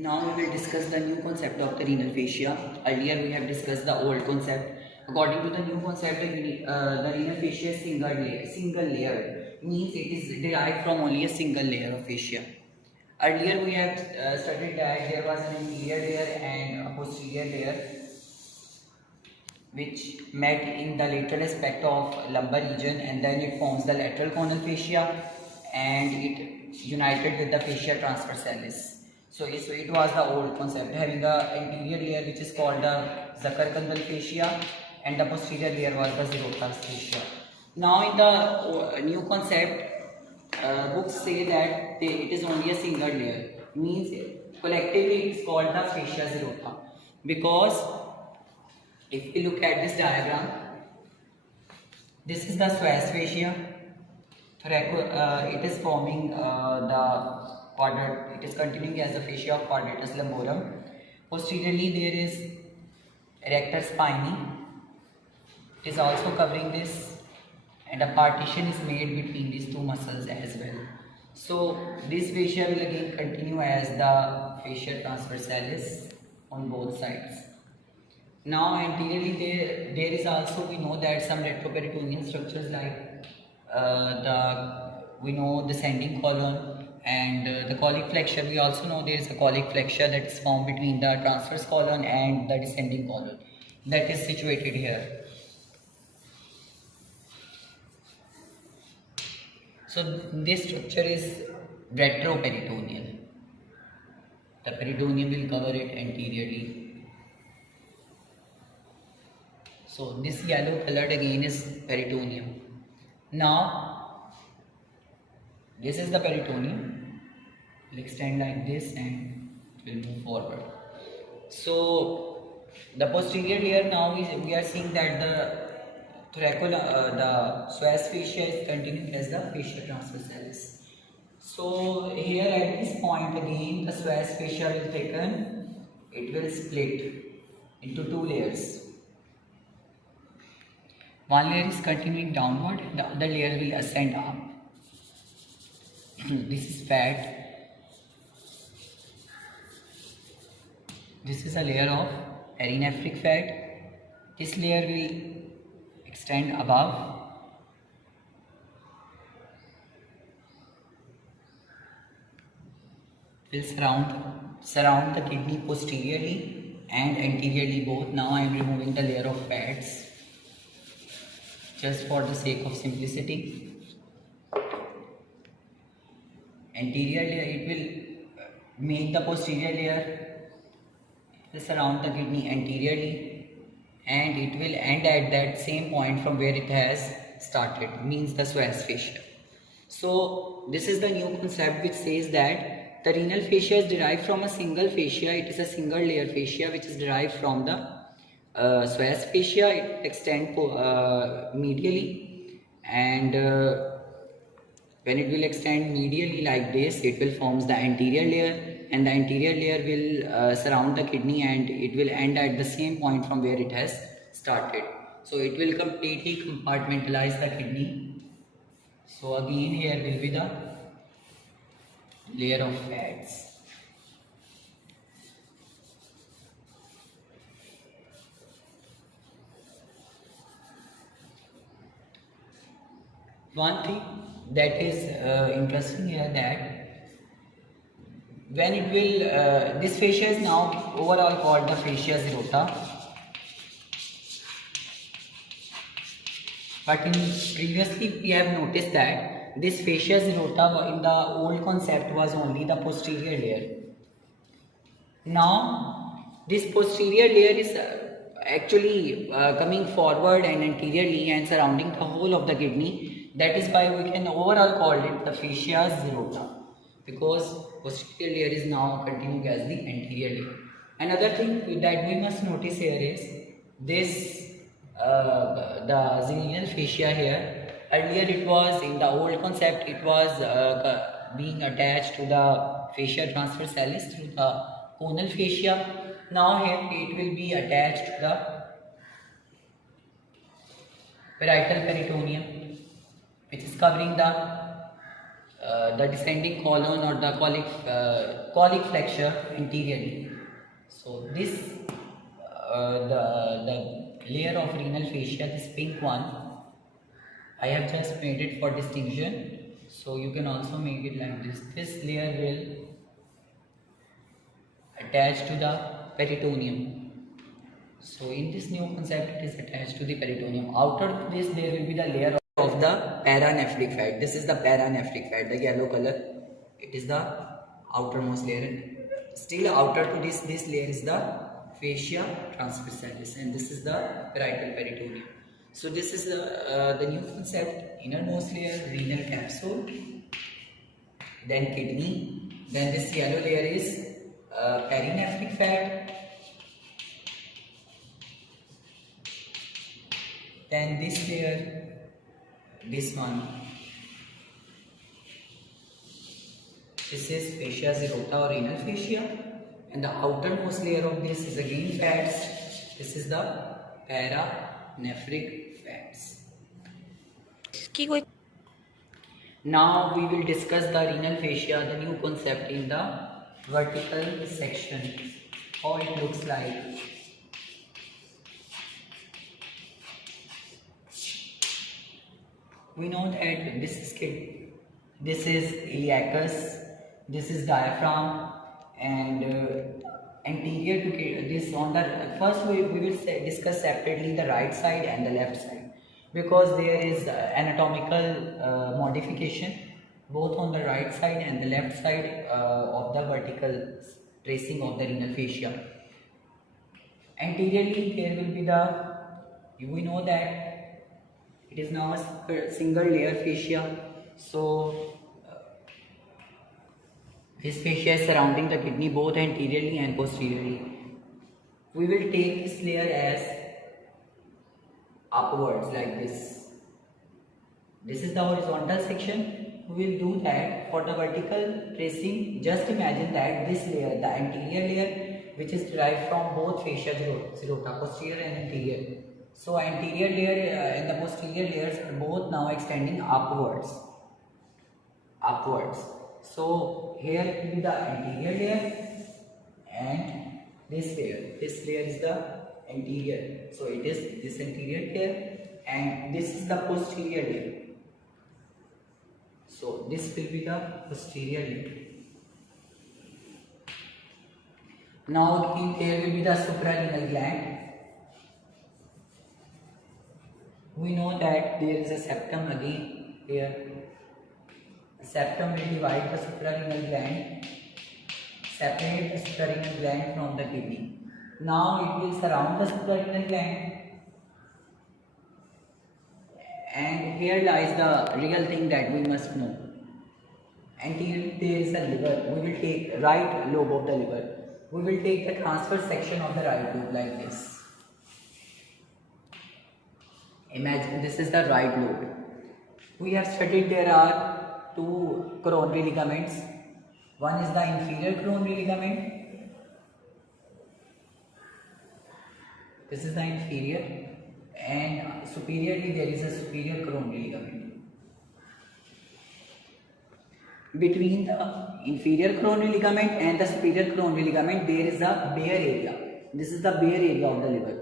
Now we will discuss the new concept of the renal fascia. Earlier we have discussed the old concept. According to the new concept, the renal fascia is single layer. Means it is derived from only a single layer of fascia. Earlier we have studied that there was an anterior layer and a posterior layer which met in the lateral aspect of lumbar region, and then it forms the lateral conal fascia and it united with the fascia transversalis. So it was the old concept, having the anterior layer which is called the Zuckerkandal fascia and the posterior layer was the Zirota's fascia. Now in the new concept, books say that it is only a single layer, means collectively it is called the fascia Zirota, because if you look at this diagram, this is the psoas fascia. It is forming the quadrant. It is continuing as the fascia of quadratus lumborum. Posteriorly, there is erector spinae. It is also covering this, and a partition is made between these two muscles as well. So this fascia will again continue as the fascia transversalis on both sides. Now anteriorly there is also, we know that some retroperitoneal structures like we know descending colon and the colic flexure. We also know there is a colic flexure that is formed between the transverse colon and the descending colon, that is situated here. So this structure is retroperitoneal. The peritoneum will cover it anteriorly. So this yellow colored again is peritoneum. Now this is the peritoneum. It will extend like this and it will move forward. So the posterior layer, now we are seeing that the psoas fascia is continuing as the fascia transversalis. So here at this point again the psoas fascia it will split into two layers. One layer is continuing downward, the other layer will ascend up. This is fat. This is a layer of perinephric fat. This layer will extend above. Will surround the kidney posteriorly and anteriorly both. Now I am removing the layer of fats just for the sake of simplicity. Anterior layer, it will make the posterior layer, it will surround the kidney anteriorly and it will end at that same point from where it has started, means the psoas fascia. So this is the new concept which says that the renal fascia is derived from a single fascia. It is a single layer fascia which is derived from the psoas fascia. It extends medially, and when it will extend medially like this, it will form the anterior layer, and the anterior layer will surround the kidney and it will end at the same point from where it has started. So it will completely compartmentalize the kidney. So again here will be the layer of fats. One thing that is interesting here, that when it will this fascia is now overall called the fascia Zirota, but in previously we have noticed that this fascia Zirota in the old concept was only the posterior layer. Now this posterior layer is actually coming forward and anteriorly and surrounding the whole of the kidney. That is why we can overall call it the fascia Zirota, because posterior layer is now continuing as the anterior layer. Another thing that we must notice here is this the renal fascia here. Earlier it was, in the old concept, it was being attached to the fascia transversalis through the conal fascia. Now here it will be attached to the parietal peritoneum, which is covering the the descending colon or the colic flexure anteriorly. So this the layer of renal fascia, this pink one, I have just made it for distinction. So you can also make it like this. This layer will attach to the peritoneum. So in this new concept, it is attached to the peritoneum. Outer to this, there will be the layer of the paranephric fat. This is the paranephric fat, the yellow color. It is the outermost layer. Still outer to this layer is the fascia transversalis, and this is the parietal peritoneum. So this is the new concept. Innermost layer, renal capsule, then kidney, then this yellow layer is perinephric fat, then this layer, this one, this is fascia zerota or renal fascia, and the outermost layer of this is again fats. This is the paranephric fats. Now we will discuss the renal fascia, the new concept in the vertical section, how it looks like. We know that this is iliacus, this is diaphragm, and anterior to this on the first we will discuss separately the right side and the left side, because there is anatomical modification both on the right side and the left side of the vertical tracing of the renal fascia. Anteriorly there will be we know that it is now a single layer fascia. So this fascia is surrounding the kidney both anteriorly and posteriorly. We will take this layer as upwards like this. This is the horizontal section. We will do that for the vertical tracing. Just imagine that this layer, the anterior layer, which is derived from both fascia zerota, posterior and anterior. So anterior layer and the posterior layers are both now extending upwards. So here it will be the anterior layer and this layer. This layer is the anterior. So it is this anterior layer and this is the posterior layer. So this will be the posterior layer. Now again there will be the suprarenal gland. We know that there is a septum again here. The septum will divide the suprarenal gland, separate the suprarenal gland from the kidney. Now it will surround the suprarenal gland, and here lies the real thing that we must know. Anterior there is a liver. We will take right lobe of the liver. We will take the transverse section of the right lobe like this. Imagine this is the right lobe. We have studied there are two coronary ligaments. One is the inferior coronary ligament. This is the inferior, and superiorly there is a superior coronary ligament. Between the inferior coronary ligament and the superior coronary ligament there is a bare area. This is the bare area of the liver,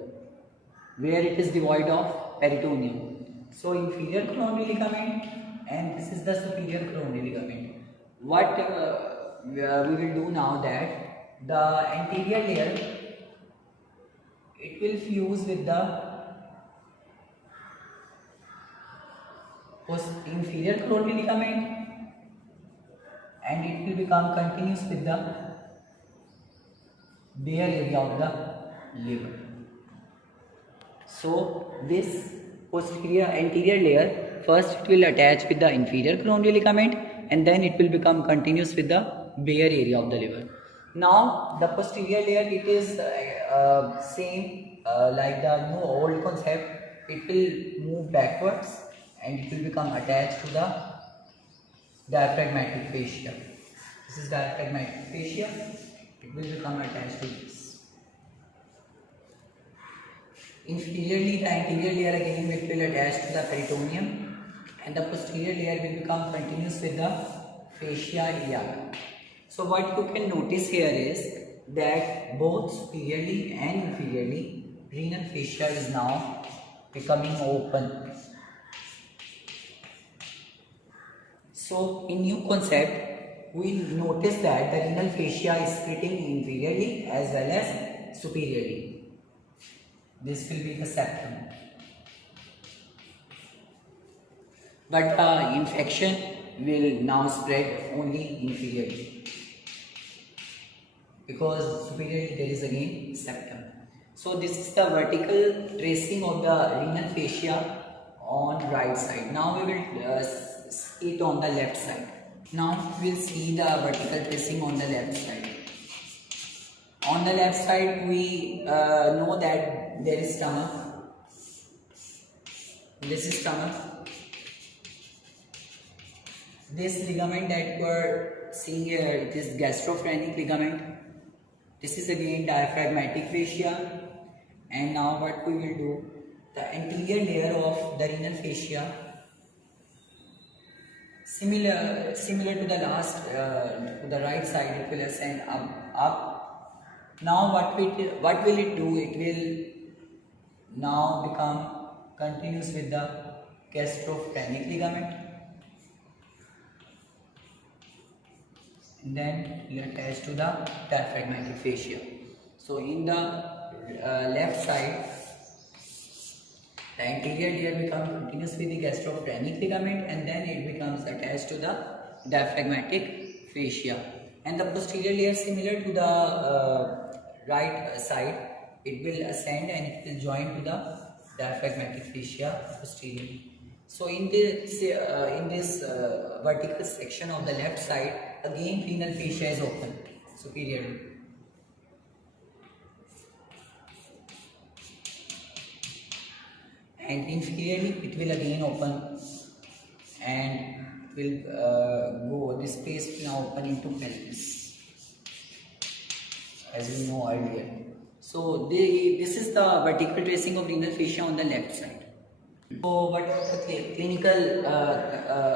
where it is devoid of peritoneum. So inferior coronary ligament and this is the superior coronary ligament. What we will do now that the anterior layer, it will fuse with the inferior coronary ligament and it will become continuous with the bare area of the liver. So this anterior layer, first it will attach with the inferior coronary ligament and then it will become continuous with the bare area of the liver. Now the posterior layer, it is same like the new old concept. It will move backwards and it will become attached to the diaphragmatic fascia. This is diaphragmatic fascia. It will become attached to this. Inferiorly, the anterior layer again it will attach to the peritoneum and the posterior layer will become continuous with the fascia areata. So what you can notice here is that both superiorly and inferiorly renal fascia is now becoming open. So in new concept, we notice that the renal fascia is splitting inferiorly as well as superiorly. This will be the septum. But the infection will now spread only inferiorly, because superiorly there is again septum. So this is the vertical tracing of the renal fascia on right side. Now we will see it on the left side. Now we will see the vertical tracing on the left side. On the left side we know that there is stomach. This is stomach. This ligament that you are seeing here, it is gastrophrenic ligament. This is again diaphragmatic fascia. And now what we will do, the anterior layer of the renal fascia, similar to the last, to the right side, it will ascend up. Now what will it do? It will now become continuous with the gastrophrenic ligament. And then you attach to the diaphragmatic fascia. So in the left side, the anterior layer becomes continuous with the gastrophrenic ligament, and then it becomes attached to the diaphragmatic fascia. And the posterior layer, similar to the right side, it will ascend and it will join to the diaphragmatic fascia posteriorly. So in this vertical section of the left side, again renal fascia is open superiorly. And inferiorly it will again open and will go, this space will now open into pelvis, as we know earlier. So this is the vertical tracing of renal fascia on the left side. So what are the clinical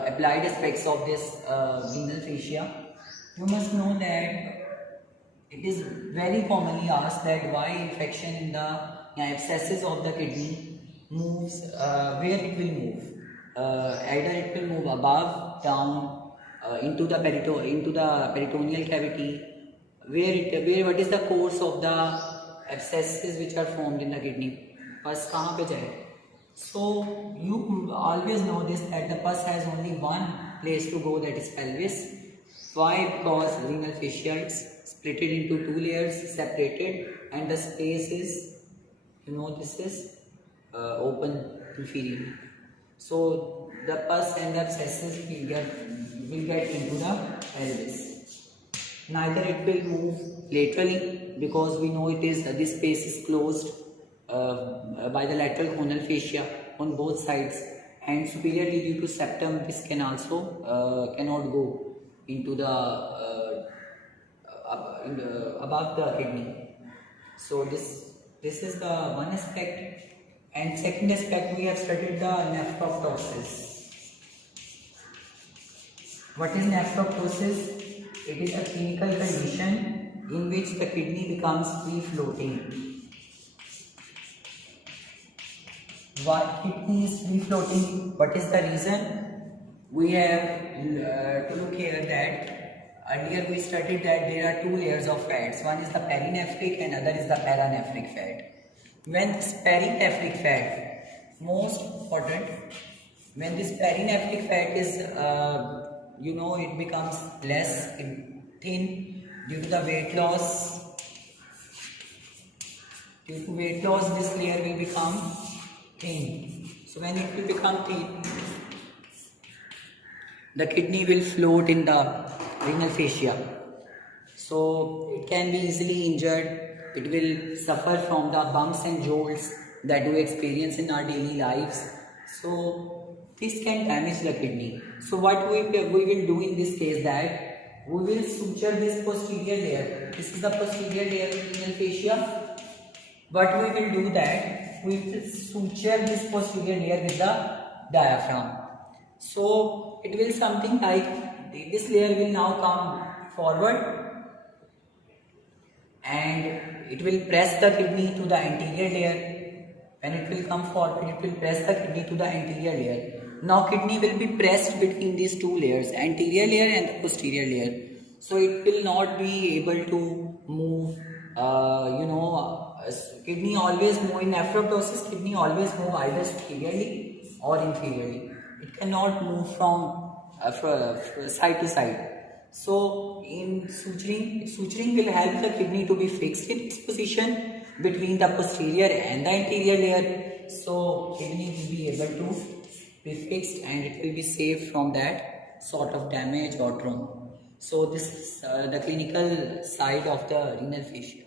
applied aspects of this renal fascia? You must know that it is very commonly asked that why infection in the abscesses of the kidney moves, where it will move. Either it will move above, down, into the peritoneal cavity. What is the course of the abscesses which are formed in the kidney? Pus kahan pe jayega? So you always know this, that the pus has only one place to go, that is pelvis. Why? Because renal fascia is split into two layers, separated, and the space is, this is open inferiorly. So the pus and the abscesses will get into the pelvis. Neither it will move laterally, because we know this space is closed by the lateral conal fascia on both sides, and superiorly due to septum, this can also cannot go into the above the kidney. So this is the one aspect. And second aspect, we have studied the nephroptosis. What is nephroptosis? It is a clinical condition in which the kidney becomes free floating. Why kidney is free floating? What is the reason? We have to look here that earlier we studied that there are two layers of fats. One is the perinephric and other is the paranephric fat. When this perinephric fat, most important, when this perinephric fat is, it becomes less thin due to the weight loss. Due to weight loss, this layer will become thin. So when it will become thin, the kidney will float in the renal fascia. So it can be easily injured. It will suffer from the bumps and jolts that we experience in our daily lives. So this can damage the kidney. So what we will do in this case, that we will suture this posterior layer. This is the posterior layer of renal fascia. What we will do that, we will suture this posterior layer with the diaphragm. So it will something like this layer will now come forward and it will press the kidney to the anterior layer. When it will come forward, it will press the kidney to the anterior layer. Now kidney will be pressed between these two layers, anterior layer and the posterior layer. So it will not be able to move, kidney always move, in nephroptosis, kidney always move either superiorly or inferiorly. It cannot move from side to side. So in suturing will help the kidney to be fixed in its position between the posterior and the anterior layer. So kidney will be able to be fixed and it will be safe from that sort of damage or trauma. So this is the clinical side of the renal fascia.